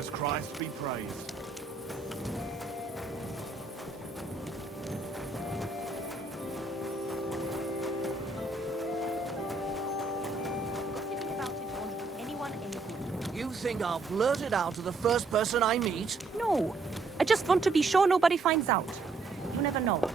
Jesus Christ be praised. You think I'll blurt it out to the first person I meet? No. I just want to be sure nobody finds out. You never know.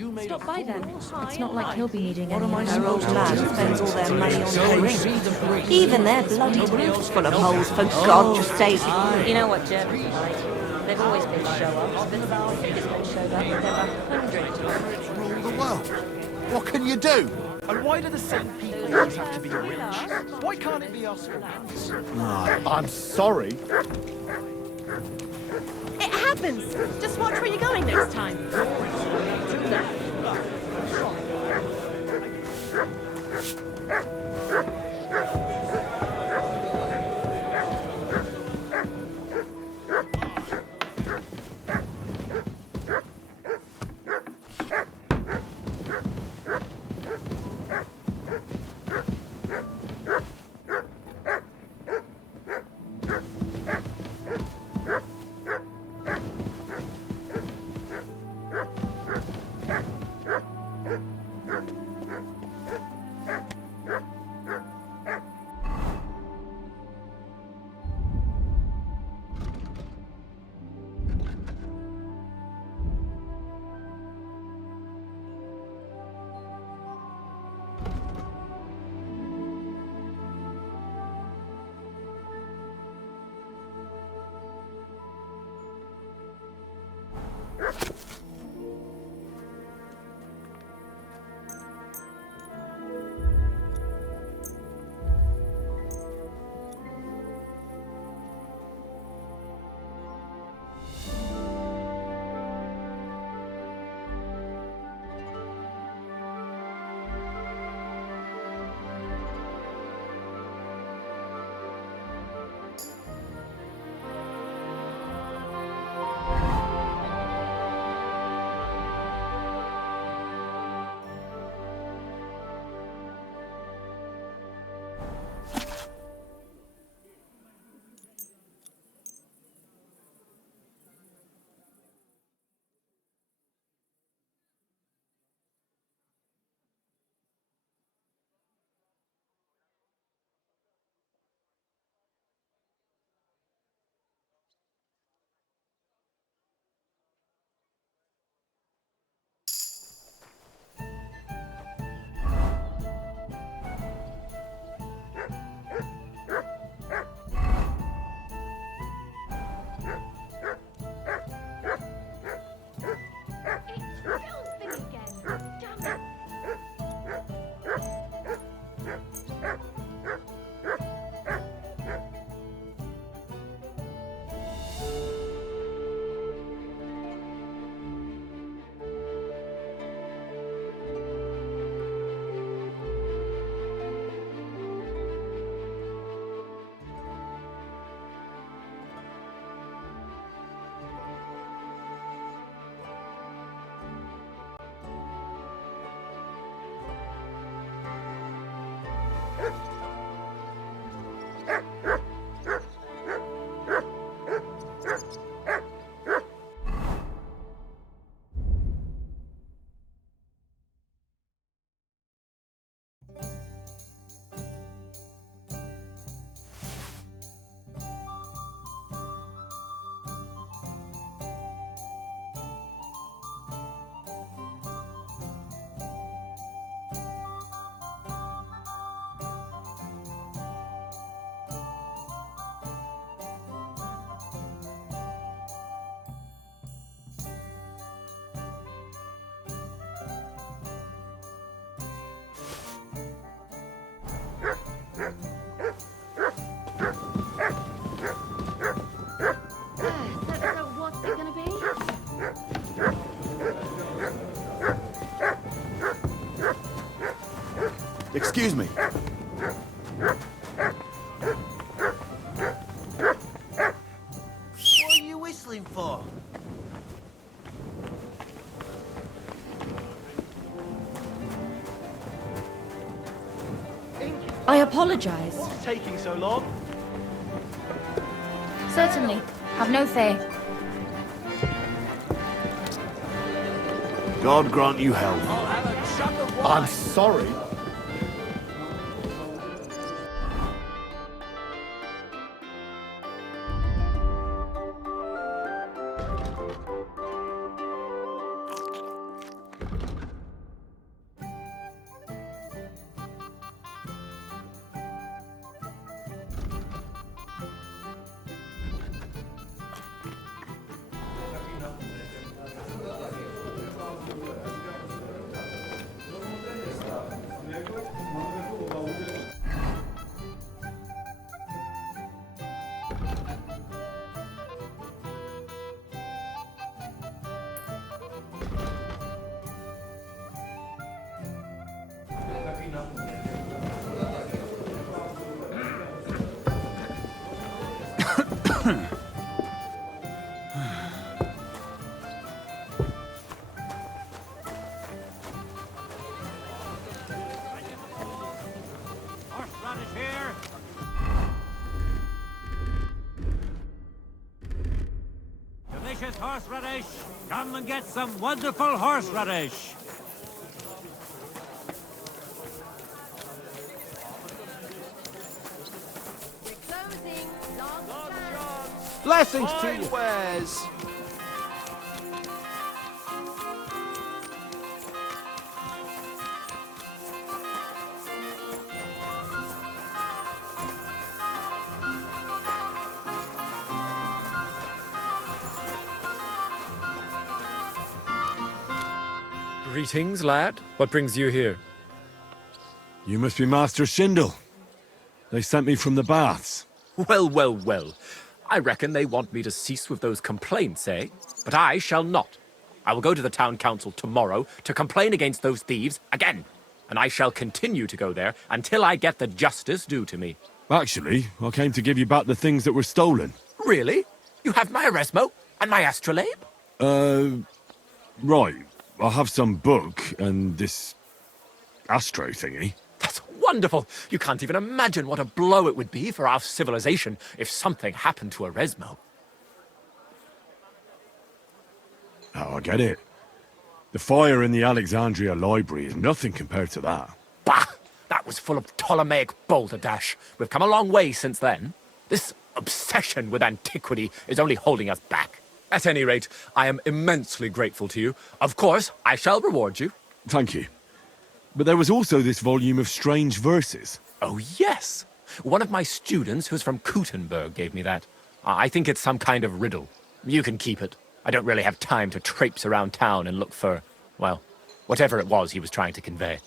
You made Stop a by fool then. of yourself. It's not like he'll be needing What any am I of Their old supposed lad to do? spends all their money on Go drink. see the priest. Even their bloody town's full of holes, for God's sake. You know what Germans are like. They've always been show-offs, but the biggest one showed up with over 100 times. Rule the world. What can you do? And why do the same people always have to be rich? Why can't it be us once? I'm sorry. It happens! Just watch where you're going next time. Excuse me. What are you whistling for? I apologize. What's taking so long? Certainly. Have no fear. God grant you health. I'll have a jug of I'm wine. sorry. Horseradish here. Delicious horseradish. Come and get some wonderful horseradish. Blessings to you. Wares. Greetings, lad. What brings you here? You must be Master Schindel. They sent me from the baths. Well, well, well. I reckon they want me to cease with those complaints, eh? But I shall not. I will go to the town council tomorrow to complain against those thieves again. And I shall continue to go there until I get the justice due to me. Actually, I came to give you back the things that were stolen. Really? You have my Eresmo and my astrolabe? Right. I have some book and this astro thingy. That's wonderful. You can't even imagine what a blow it would be for our civilization if something happened to Eresmo. Oh, I get it. The fire in the Alexandria library is nothing compared to that. Bah! That was full of Ptolemaic balderdash. We've come a long way since then. This obsession with antiquity is only holding us back. At any rate, I am immensely grateful to you. Of course, I shall reward you. Thank you. But there was also this volume of strange verses. Oh, yes. One of my students who's from Kuttenberg gave me that. I think it's some kind of riddle. You can keep it. I don't really have time to traipse around town and look for, well, whatever it was he was trying to convey.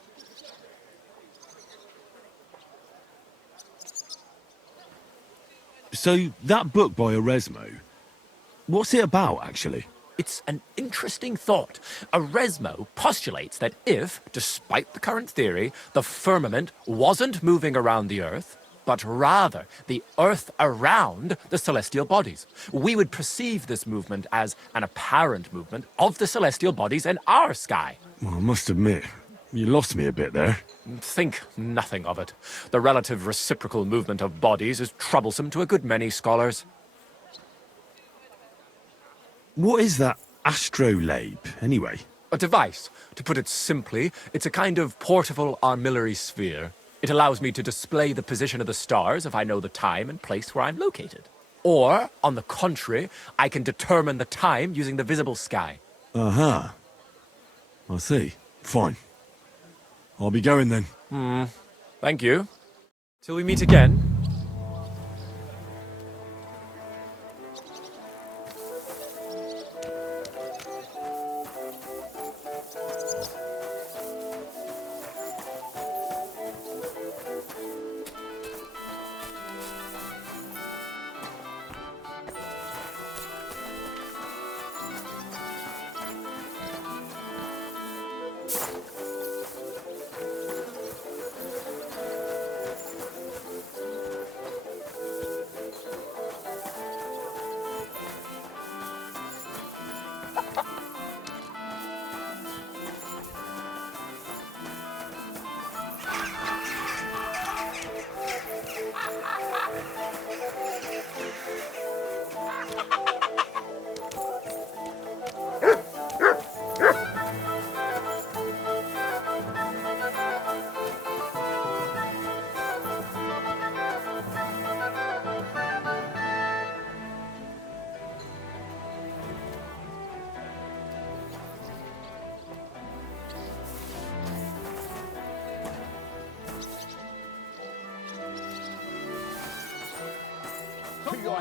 So, that book by Eresmo, what's it about, actually? It's an interesting thought. Eresmo postulates that if, despite the current theory, the firmament wasn't moving around the Earth, but rather the Earth around the celestial bodies, we would perceive this movement as an apparent movement of the celestial bodies in our sky. Well, I must admit, you lost me a bit there. Think nothing of it. The relative reciprocal movement of bodies is troublesome to a good many scholars. What is that astrolabe, anyway? A device. To put it simply, it's a kind of portable armillary sphere. It allows me to display the position of the stars if I know the time and place where I'm located. Or, on the contrary, I can determine the time using the visible sky. Uh-huh. I see. Fine. I'll be going then. Thank you. Till we meet again.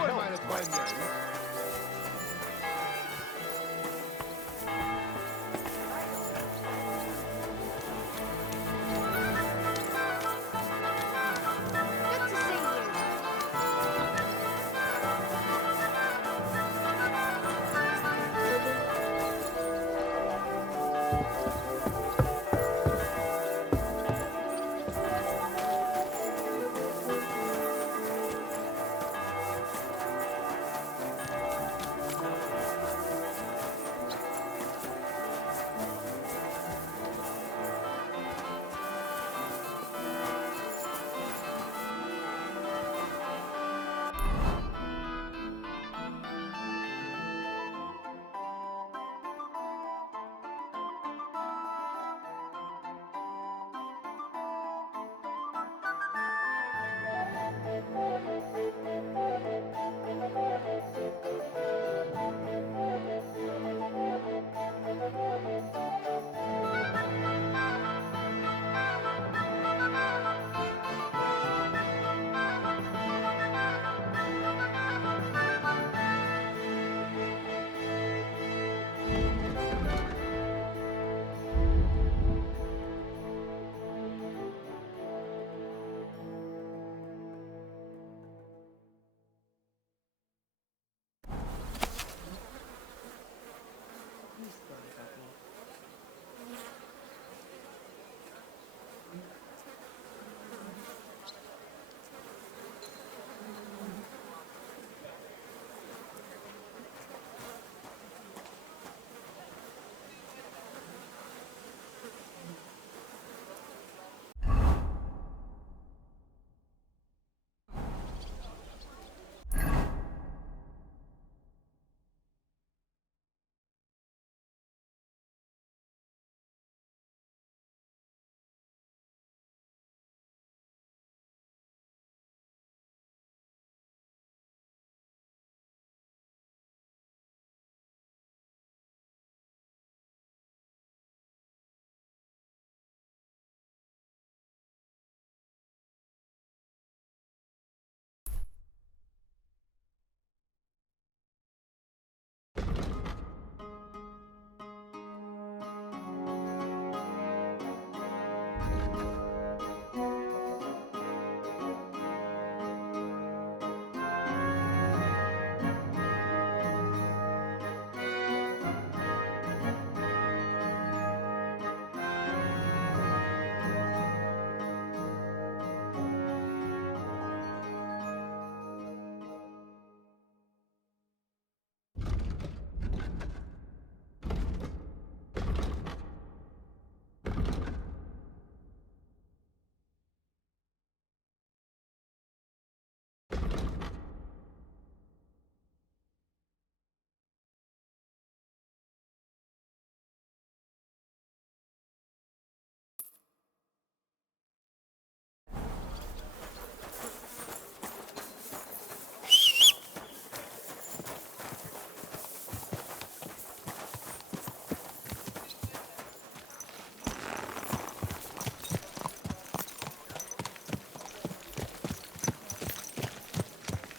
your help, my friend. Good to see you.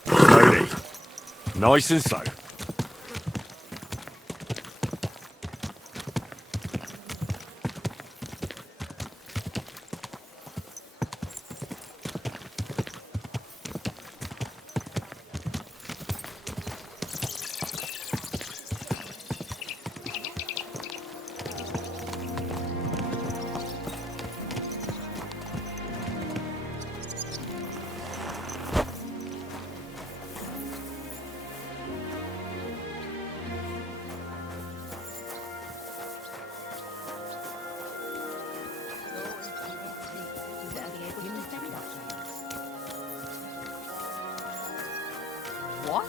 Slowly. Nice and slow. What?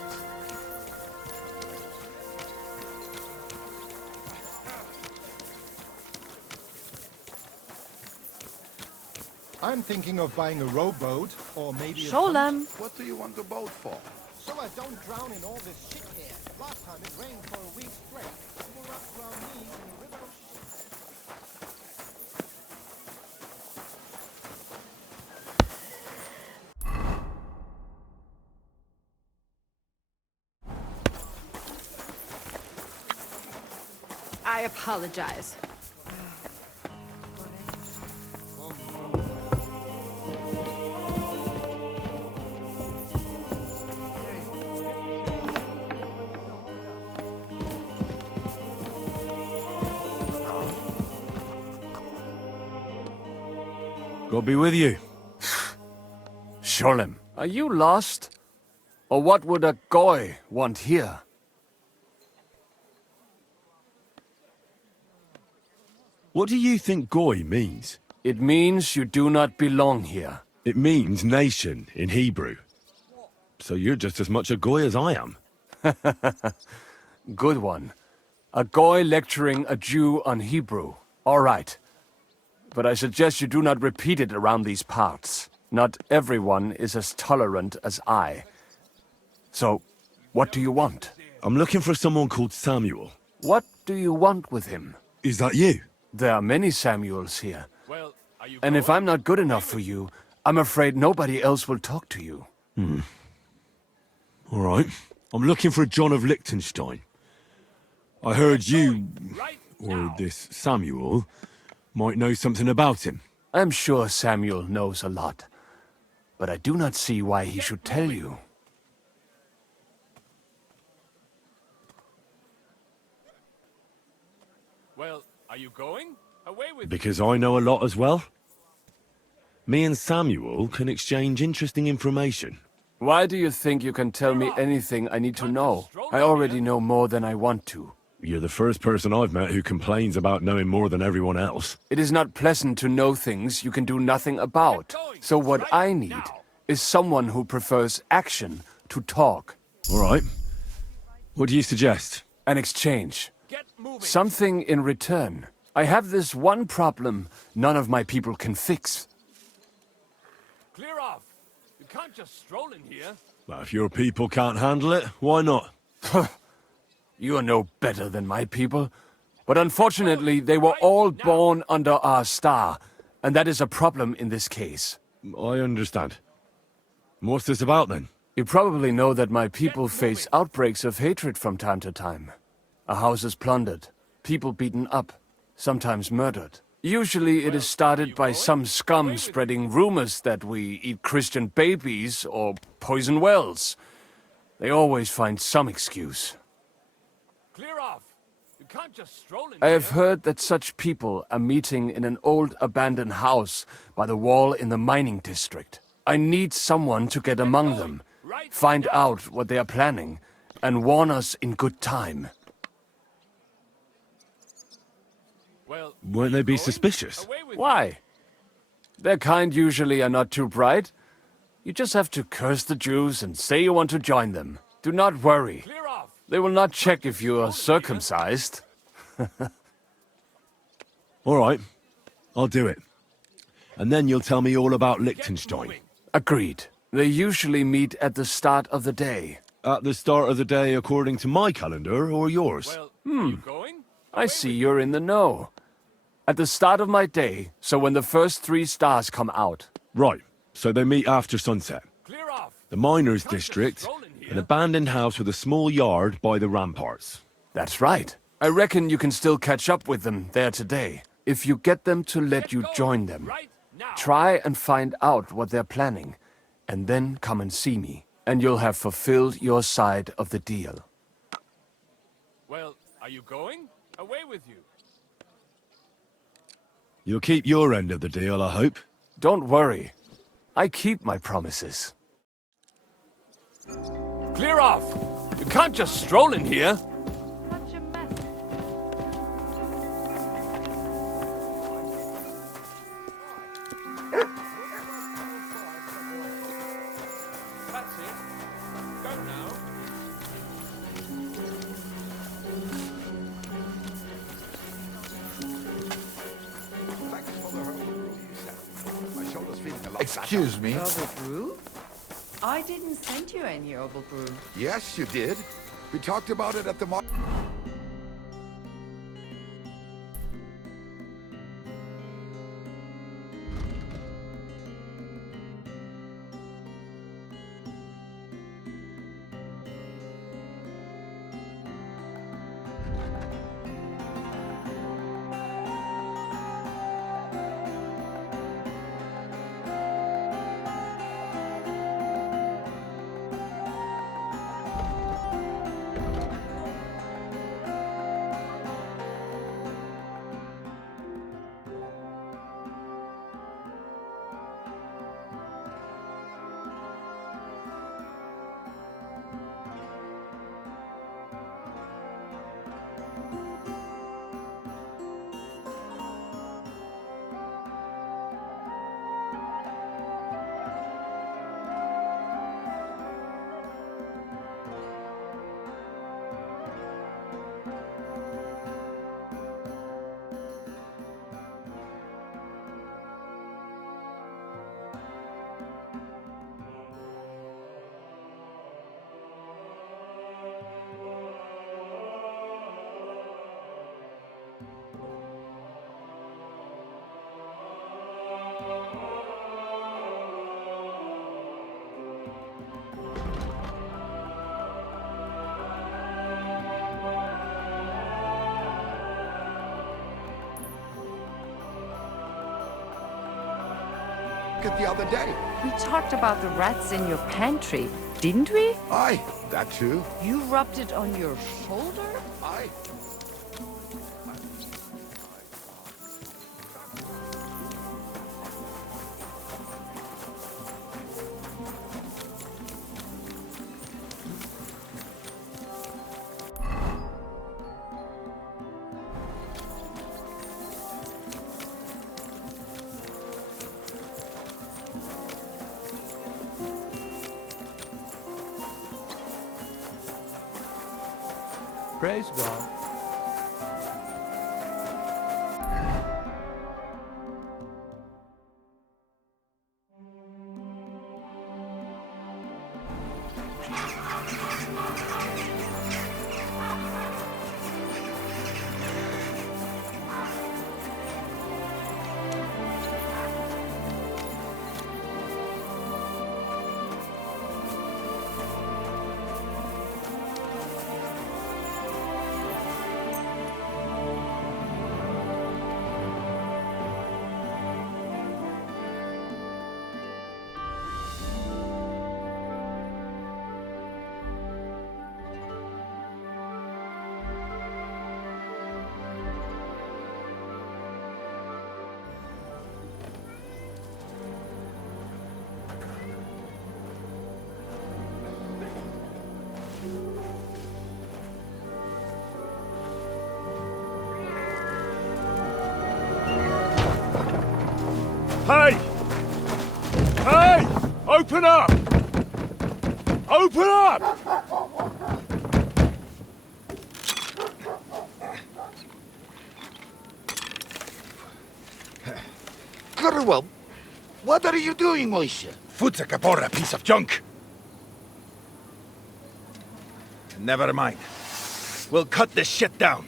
I'm thinking of buying a rowboat, or maybe a Show punt. them. What do you want the boat for? So I don't drown in all this shit here. Last time it rained for a week straight. We were up to our knees in a river of shit. I apologize. God be with you. Sholem, are you lost? Or what would a goy want here? What do you think Goy means? It means you do not belong here. It means nation in Hebrew. So you're just as much a Goy as I am. Good one. A goy lecturing a Jew on Hebrew. All right. But I suggest you do not repeat it around these parts. Not everyone is as tolerant as I. So, what do you want? I'm looking for someone called Samuel. What do you want with him? Is that you? There are many Samuels here. And if I'm not good enough for you, I'm afraid nobody else will talk to you. All right. I'm looking for John of Liechtenstein. I heard you, or this Samuel, might know something about him. I'm sure Samuel knows a lot. But I do not see why he should tell you. Well, are you going? Away with Because I know a lot as well. Me and Samuel can exchange interesting information. Why do you think you can tell me anything I need to know? I already know more than I want to. You're the first person I've met who complains about knowing more than everyone else. It is not pleasant to know things you can do nothing about. So what I need is someone who prefers action to talk. All right. What do you suggest? An exchange. Something in return. I have this one problem none of my people can fix. Clear off! You can't just stroll in here. Well, if your people can't handle it, why not? You are no better than my people. But unfortunately, they were all born under our star. And that is a problem in this case. I understand. What's this about, then? You probably know that my people face outbreaks of hatred from time to time. A house is plundered, people beaten up, sometimes murdered. Usually it is started by some scum spreading rumors that we eat Christian babies or poison wells. They always find some excuse. Clear off! You can't just stroll in I here. have heard that such people are meeting in an old abandoned house by the wall in the mining district. I need someone to get among them, find out what they are planning, and warn us in good time. Well, Won't they be suspicious? away with Why? Their kind usually are not too bright. You just have to curse the Jews and say you want to join them. Do not worry. Clear off! They will not check if you are circumcised. All right. I'll do it. And then you'll tell me all about Liechtenstein. Agreed. They usually meet at the start of the day. At the start of the day according to my calendar or yours? Well, are you going? I see you're in the know. At the start of my day, so when the first 3 stars come out. Right. So they meet after sunset. Clear off! The miners' district, an abandoned house with a small yard by the ramparts. That's right. I reckon you can still catch up with them there today. If you get them to let you join them. Right now! Try and find out what they're planning, and then come and see me, and you'll have fulfilled your side of the deal. Well, are you going? Away with you. You'll keep your end of the deal, I hope. Don't worry. I keep my promises. Clear off! You can't just stroll in here. Such a mess. That's it. Go now. Thanks for the herbal brew, Sam. My shoulder's feeling a lot Excuse me? Herbal brew? I didn't send you any herbal brew. Yes, you did. We talked about it at the market the other day. We talked about the rats in your pantry, didn't we? Aye, that too. You rubbed it on your shoulder? Aye. Praise God. Hey! Hey! Open up! Open up! Well, what are you doing, Moishe? Food's a caporra piece of junk. Never mind. We'll cut this shit down.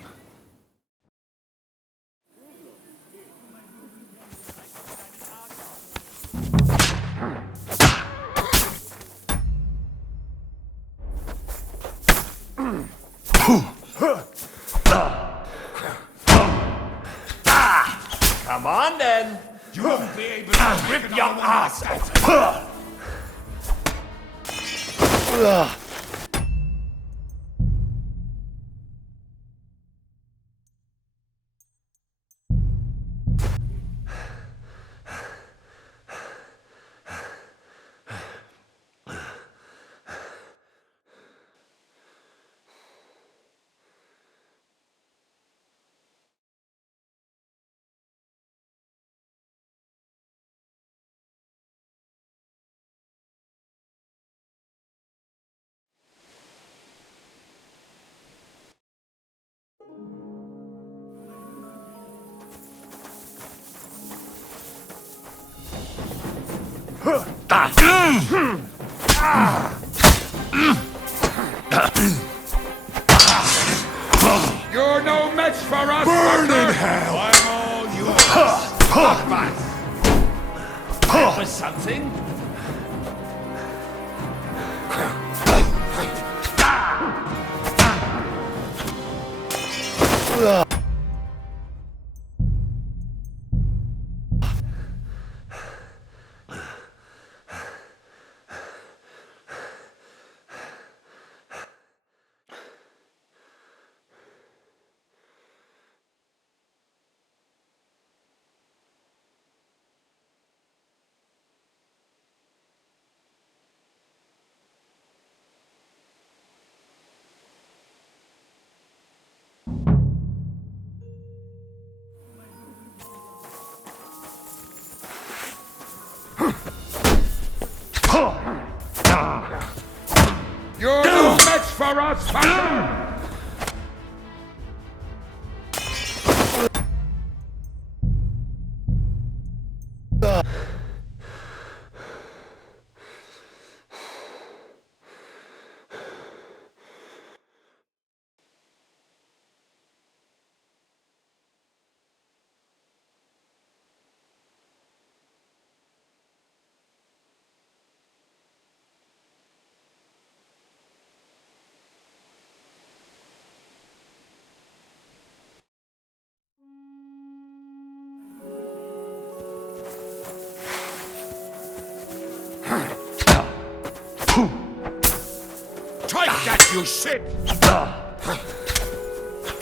Come on then. You won't be able to rip your ass off. You're no match for us! Burn in hell! I'm all yours. That was something. You're no match for us, Father! you shit! Let it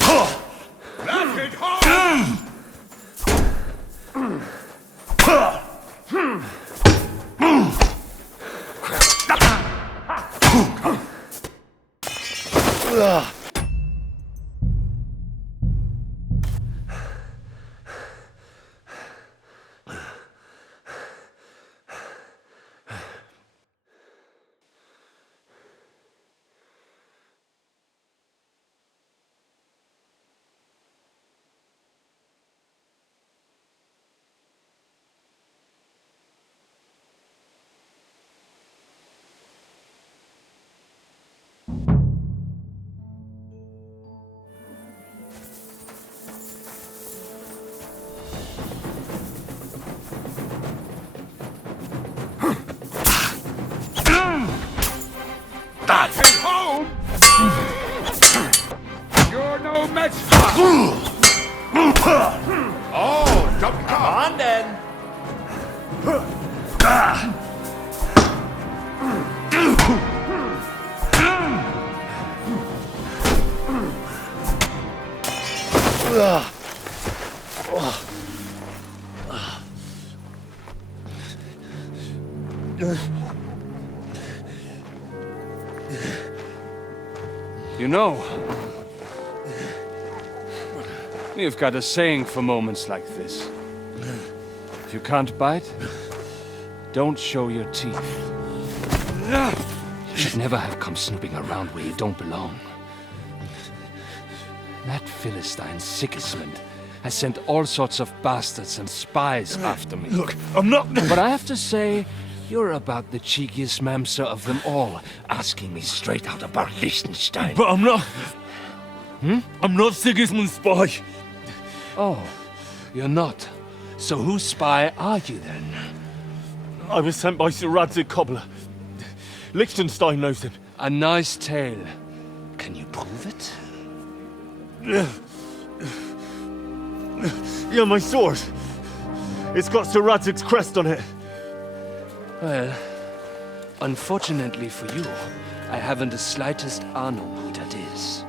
home! Let it home! You're no match Oh, come on then. You know, we've got a saying for moments like this. If you can't bite, don't show your teeth. You should never have come snooping around where you don't belong. That Philistine Sigismund has sent all sorts of bastards and spies after me. Look, I'm not... But I have to say, you're about the cheekiest mamser of them all, asking me straight out about Liechtenstein. But I'm not... I'm not Sigismund's spy. Oh, you're not. So whose spy are you then? I was sent by Sir Radzig Cobbler. Liechtenstein knows him. A nice tale. Can you prove it? Yeah, my sword. It's got Sir Radzig's crest on it. Well, unfortunately for you, I haven't the slightest ahnung who that is.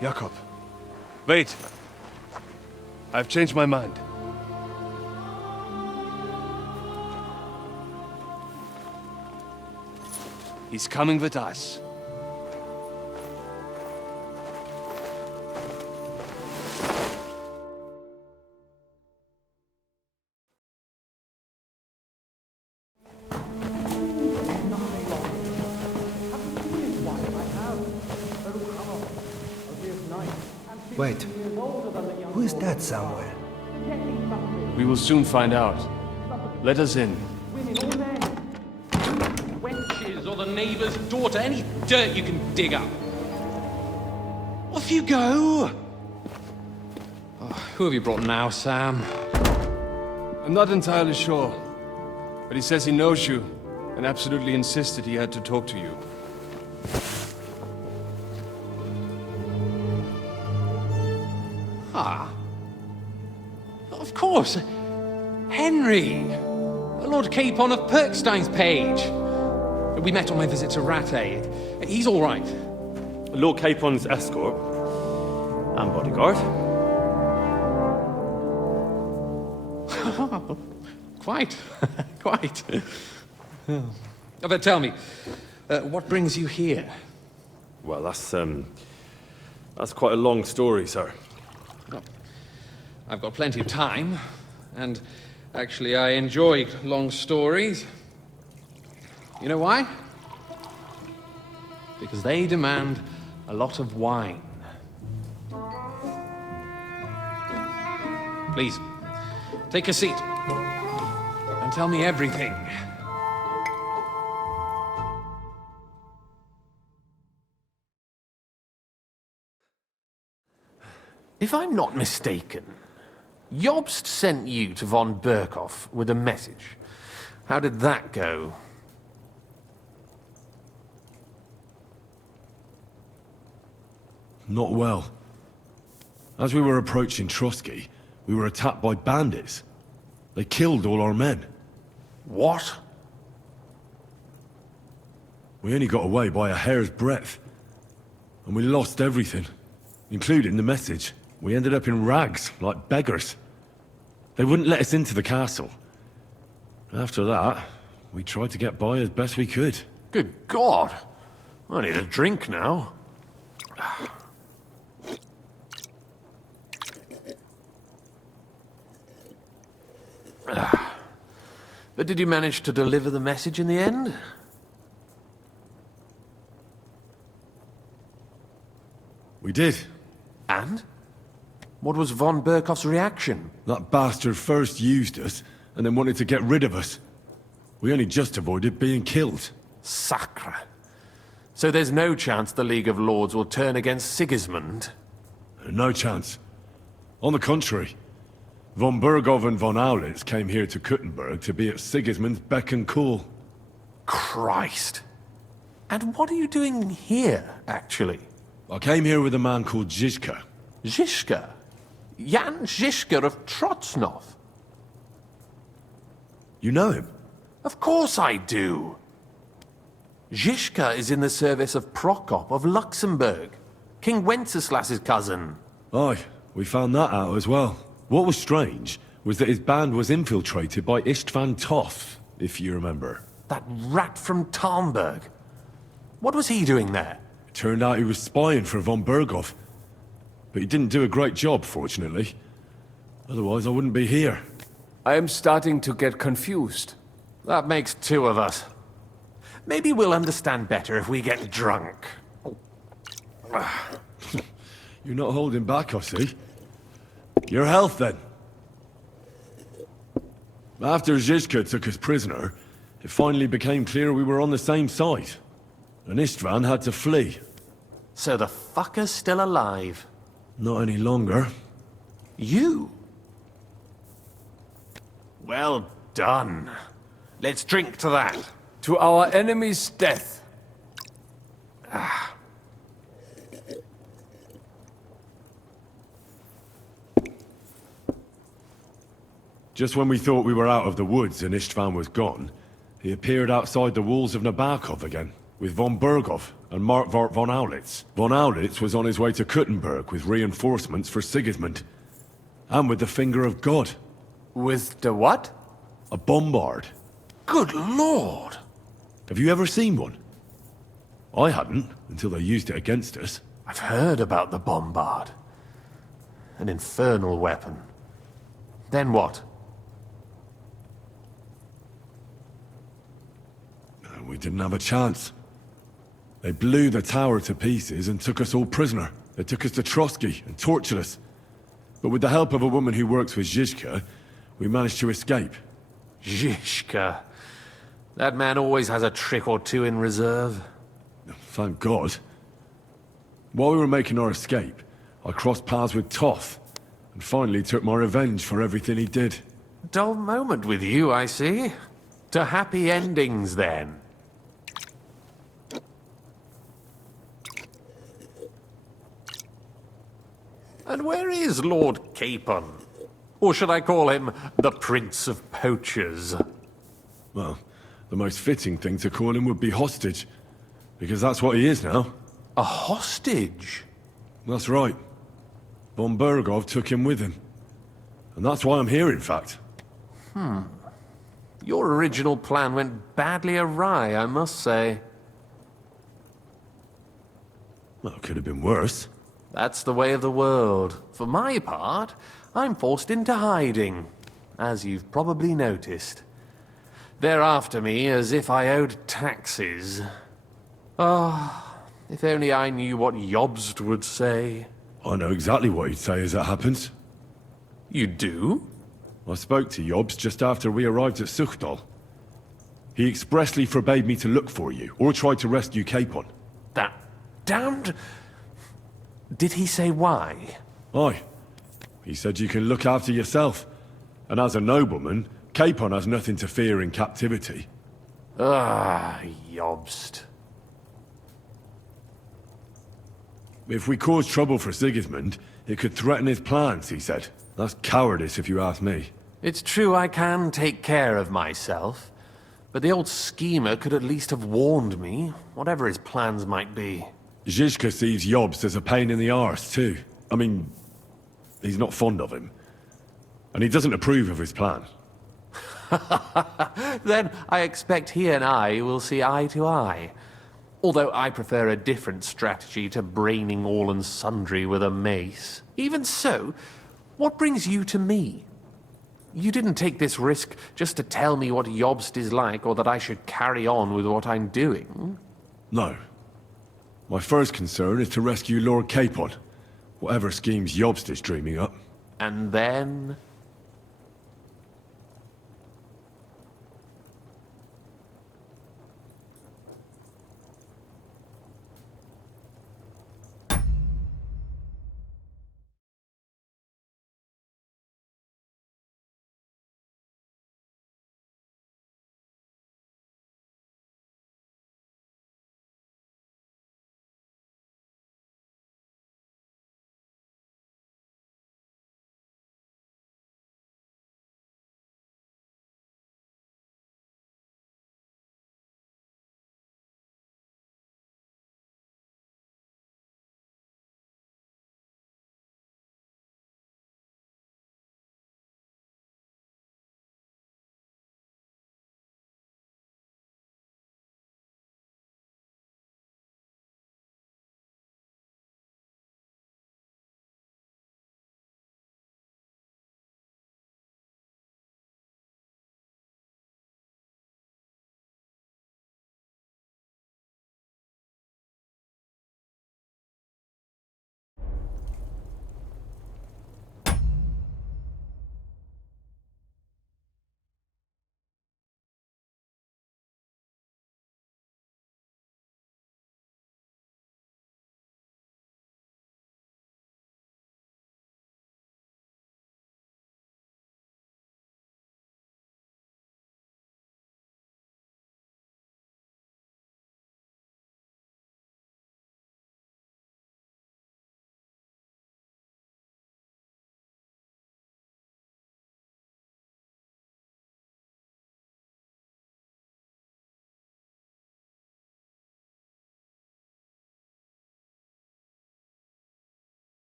Jakob, wait. I've changed my mind. He's coming with us. Wait, who is that somewhere? We will soon find out. Let us in. Wenches or the neighbour's daughter, any dirt you can dig up. Off you go! Oh, who have you brought now, Sam? I'm not entirely sure, but he says he knows you and absolutely insisted he had to talk to you. Ah. Of course. Henry. Lord Capon of Perkstein's page. We met on my visit to Rattay. He's all right. Lord Capon's escort and bodyguard. Quite. Quite. Oh, but tell me, what brings you here? Well, that's quite a long story, sir. Well, I've got plenty of time, and actually I enjoy long stories. You know why? Because they demand a lot of wine. Please, take a seat and tell me everything. If I'm not mistaken, Jobst sent you to von Berkhoff with a message. How did that go? Not well. As we were approaching Trotsky, we were attacked by bandits. They killed all our men. What? We only got away by a hair's breadth. And we lost everything, including the message. We ended up in rags, like beggars. They wouldn't let us into the castle. After that, we tried to get by as best we could. Good God! I need a drink now. But did you manage to deliver the message in the end? We did. And? What was von Berkoff's reaction? That bastard first used us, and then wanted to get rid of us. We only just avoided being killed. Sacre. So there's no chance the League of Lords will turn against Sigismund? No chance. On the contrary. Von Berghoff and von Aulitz came here to Kuttenberg to be at Sigismund's beck and call. Christ. And what are you doing here, actually? I came here with a man called Zizka. Zizka? Jan Zizka of Trotsnov? You know him? Of course I do. Zizka is in the service of Prokop of Luxembourg, King Wenceslas's cousin. Aye, we found that out as well. What was strange was that his band was infiltrated by Istvan Toth, if you remember. That rat from Talmberg. What was he doing there? It turned out he was spying for von Berghoff. But he didn't do a great job, fortunately. Otherwise, I wouldn't be here. I am starting to get confused. That makes two of us. Maybe we'll understand better if we get drunk. You're not holding back, I see. Your health, then. After Zizka took us prisoner, it finally became clear we were on the same side. And Istvan had to flee. So the fucker's still alive? Not any longer. You? Well done. Let's drink to that. To our enemy's death. Just when we thought we were out of the woods and Istvan was gone, he appeared outside the walls of Nabokov again, with von Berghoff and Markvart von Aulitz. Von Aulitz was on his way to Kuttenberg with reinforcements for Sigismund. And with the finger of God. With the what? A bombard. Good Lord! Have you ever seen one? I hadn't, until they used it against us. I've heard about the bombard. An infernal weapon. Then what? We didn't have a chance. They blew the tower to pieces and took us all prisoner. They took us to Trotsky and tortured us. But with the help of a woman who works with Zizka, we managed to escape. Zizka. That man always has a trick or two in reserve. Thank God. While we were making our escape, I crossed paths with Toth, and finally took my revenge for everything he did. Dull moment with you, I see. To happy endings, then. And where is Lord Capon? Or should I call him the Prince of Poachers? Well, the most fitting thing to call him would be hostage, because that's what he is now. A hostage? That's right. Von Berghoff took him with him. And that's why I'm here, in fact. Your original plan went badly awry, I must say. Well, it could have been worse. That's the way of the world. For my part, I'm forced into hiding, as you've probably noticed. They're after me as if I owed taxes. Ah, if only I knew what Jobst would say. I know exactly what he'd say as it happens. You do? I spoke to Jobst just after we arrived at Suchdal. He expressly forbade me to look for you, or try to rescue Capon. That damned... Did he say why? Aye. He said you can look after yourself. And as a nobleman, Capon has nothing to fear in captivity. Ah, Jobst. If we cause trouble for Sigismund, it could threaten his plans, he said. That's cowardice if you ask me. It's true I can take care of myself, but the old schemer could at least have warned me, whatever his plans might be. Zizka sees Jobst as a pain in the arse, too. I mean, he's not fond of him. And he doesn't approve of his plan. Then I expect he and I will see eye to eye. Although I prefer a different strategy to braining all and sundry with a mace. Even so, what brings you to me? You didn't take this risk just to tell me what Jobst is like, or that I should carry on with what I'm doing. No. My first concern is to rescue Lord Capon, whatever schemes Jobst is dreaming up. And then...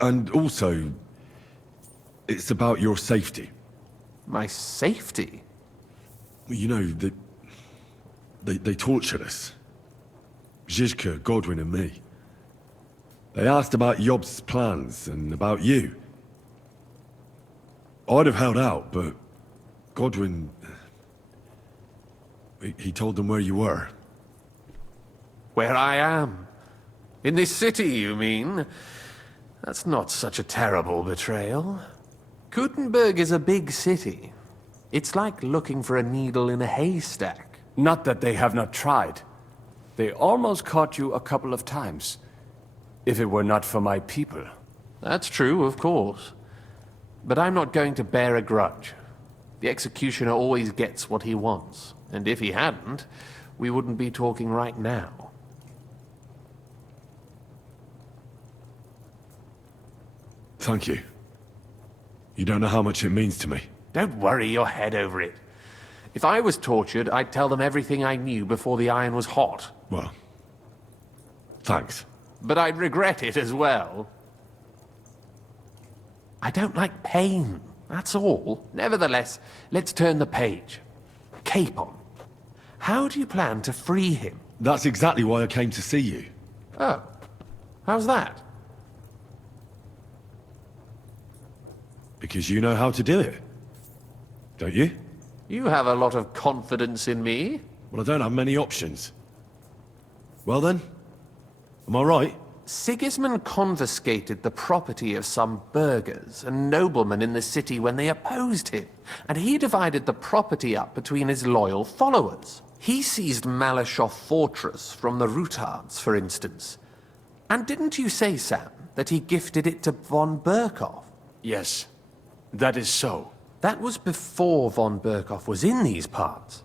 And also, it's about your safety. My safety? You know, they tortured us. Zizka, Godwin and me. They asked about Jobst's plans and about you. I'd have held out, but Godwin... He told them where you were. Where I am? In this city, you mean? That's not such a terrible betrayal. Gutenberg is a big city. It's like looking for a needle in a haystack. Not that they have not tried. They almost caught you a couple of times. If it were not for my people. That's true, of course. But I'm not going to bear a grudge. The executioner always gets what he wants. And if he hadn't, we wouldn't be talking right now. Thank you. You don't know how much it means to me. Don't worry your head over it. If I was tortured, I'd tell them everything I knew before the iron was hot. Well, thanks. But I'd regret it as well. I don't like pain, that's all. Nevertheless, let's turn the page. Capon. How do you plan to free him? That's exactly why I came to see you. Oh. How's that? Because you know how to do it. Don't you? You have a lot of confidence in me. Well, I don't have many options. Well then, am I right? Sigismund confiscated the property of some burghers and noblemen in the city when they opposed him, and he divided the property up between his loyal followers. He seized Malashov Fortress from the Rutards, for instance. And didn't you say, Sam, that he gifted it to von Berkhoff? Yes, that is so. That was before von Berkhoff was in these parts.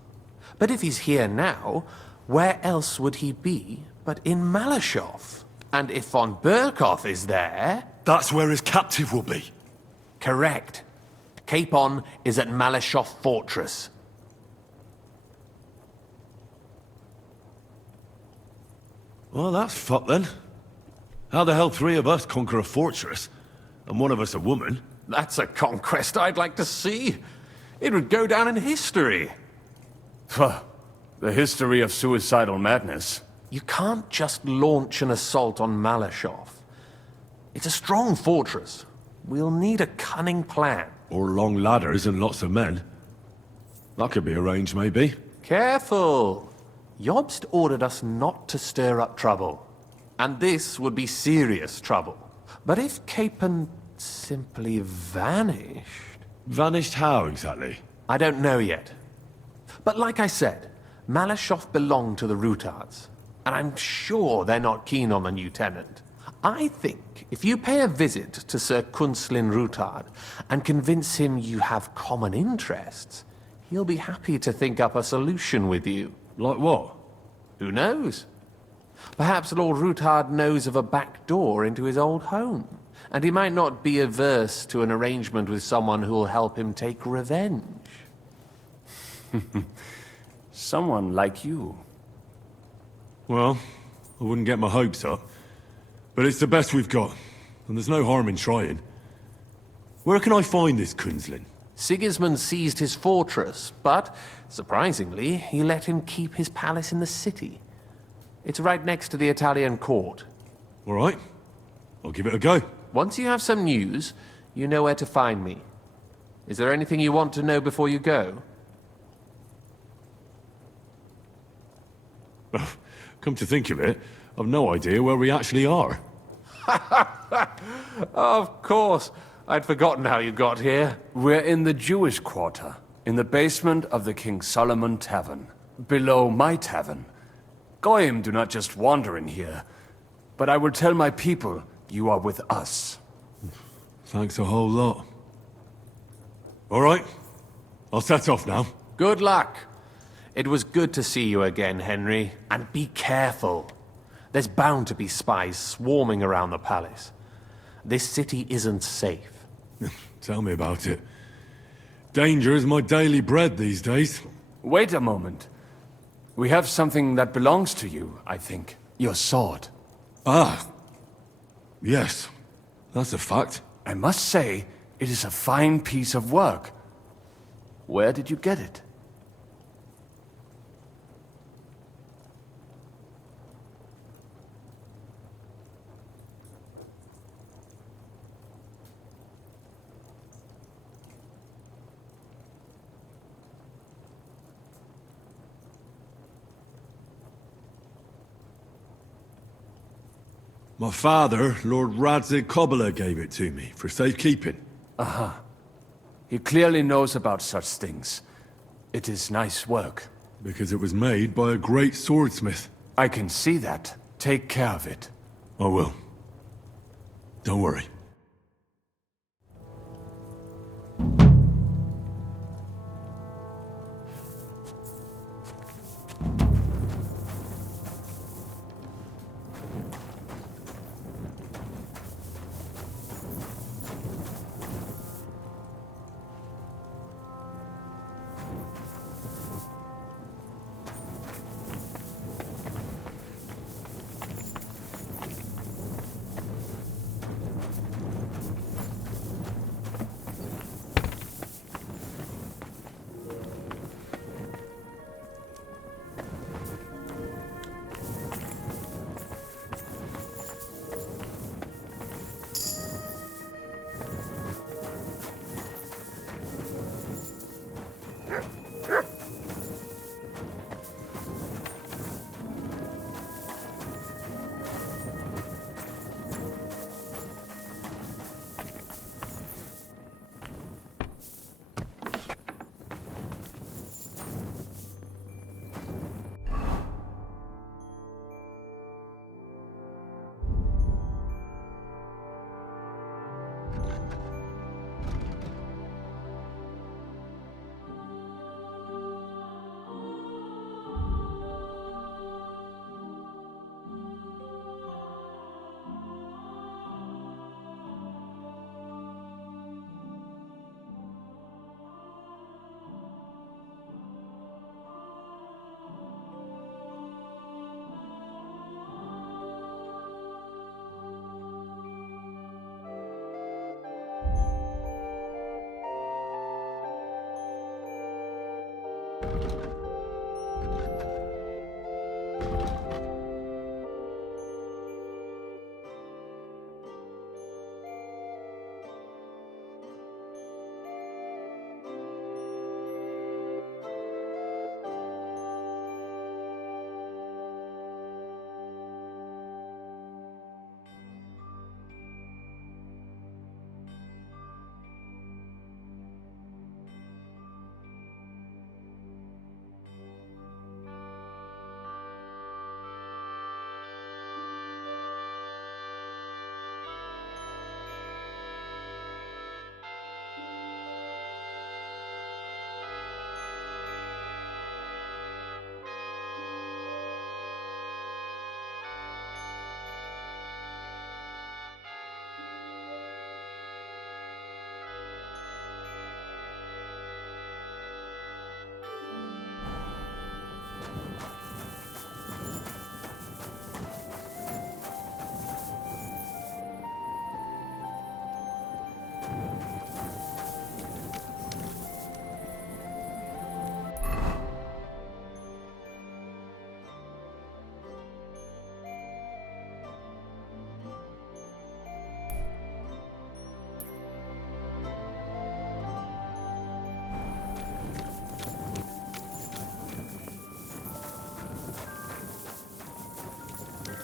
But if he's here now, where else would he be but in Malashov? And if von Berkhoff is there... That's where his captive will be. Correct. Capon is at Malashov Fortress. Well, that's fucked then. How the hell 3 of us conquer a fortress, and one of us a woman? That's a conquest I'd like to see. It would go down in history. The history of suicidal madness. You can't just launch an assault on Malashov. It's a strong fortress. We'll need a cunning plan. Or long ladders and lots of men. That could be arranged, maybe. Careful! Jobst ordered us not to stir up trouble. And this would be serious trouble. But if Capon simply vanished... Vanished how, exactly? I don't know yet. But like I said, Malashov belonged to the Rutards. And I'm sure they're not keen on the new tenant. I think if you pay a visit to Sir Kunslin Rutard and convince him you have common interests, he'll be happy to think up a solution with you. Like what? Who knows? Perhaps Lord Rutard knows of a back door into his old home, and he might not be averse to an arrangement with someone who'll help him take revenge. Someone like you. Well, I wouldn't get my hopes up. But it's the best we've got, and there's no harm in trying. Where can I find this Kunslin? Sigismund seized his fortress, but, surprisingly, he let him keep his palace in the city. It's right next to the Italian court. All right. I'll give it a go. Once you have some news, you know where to find me. Is there anything you want to know before you go? Come to think of it, I've no idea where we actually are. Of course. I'd forgotten how you got here. We're in the Jewish quarter, in the basement of the King Solomon Tavern, below my tavern. Goyim do not just wander in here, but I will tell my people you are with us. Thanks a whole lot. All right, I'll set off now. Good luck. It was good to see you again, Henry. And be careful. There's bound to be spies swarming around the palace. This city isn't safe. Tell me about it. Danger is my daily bread these days. Wait a moment. We have something that belongs to you, I think. Your sword. Ah. Yes. That's a fact. I must say, it is a fine piece of work. Where did you get it? My father, Lord Radzig Kobyla, gave it to me for safekeeping. Aha. He clearly knows about such things. It is nice work. Because it was made by a great swordsmith. I can see that. Take care of it. I will. Don't worry.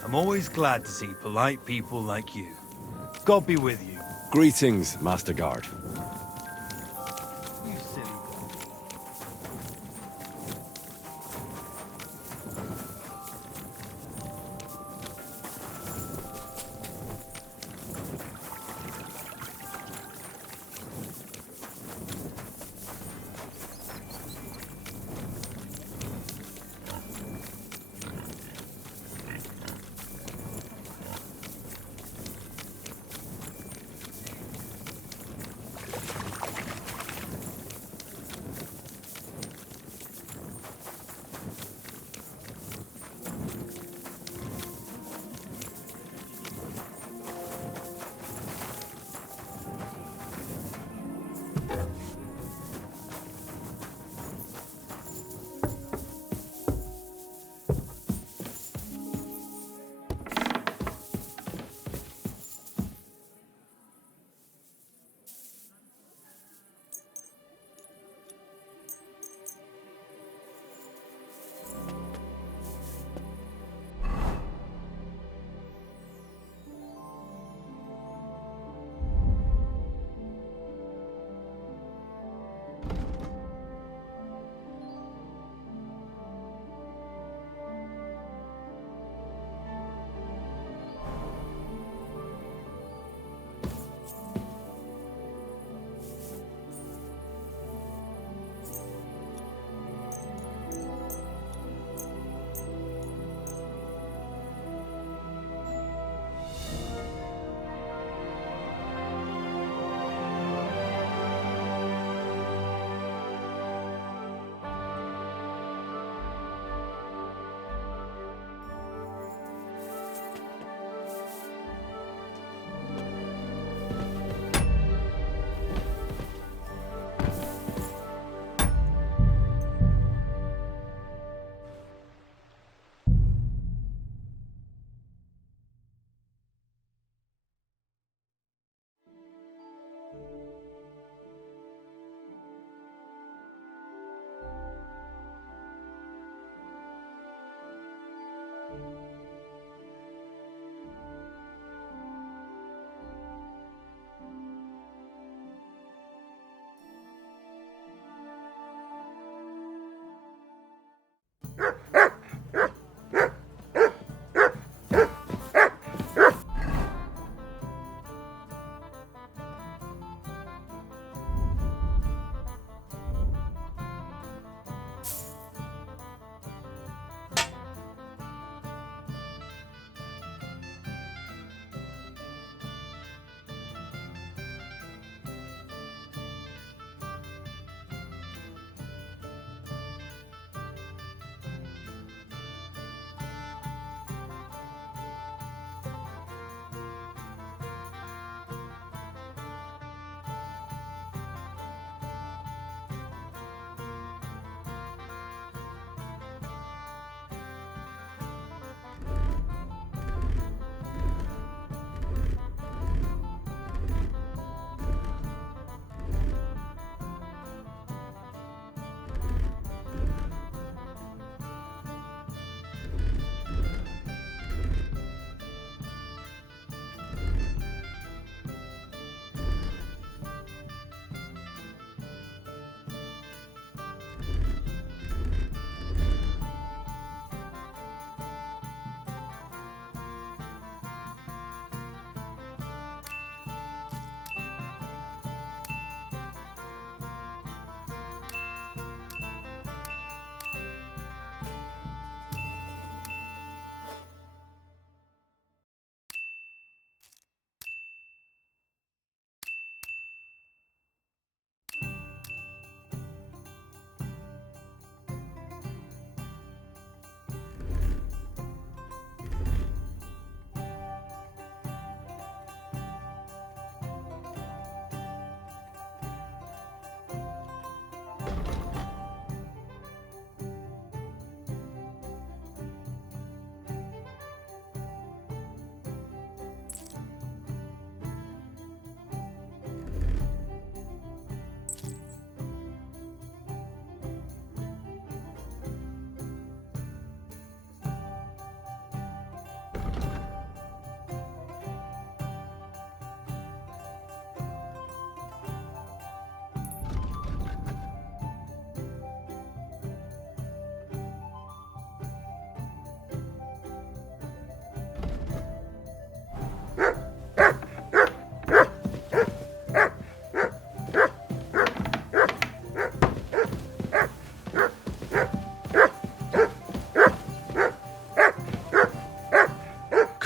I'm always glad to see polite people like you. God be with you. Greetings, Master Guard. You silly boy.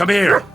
Come here!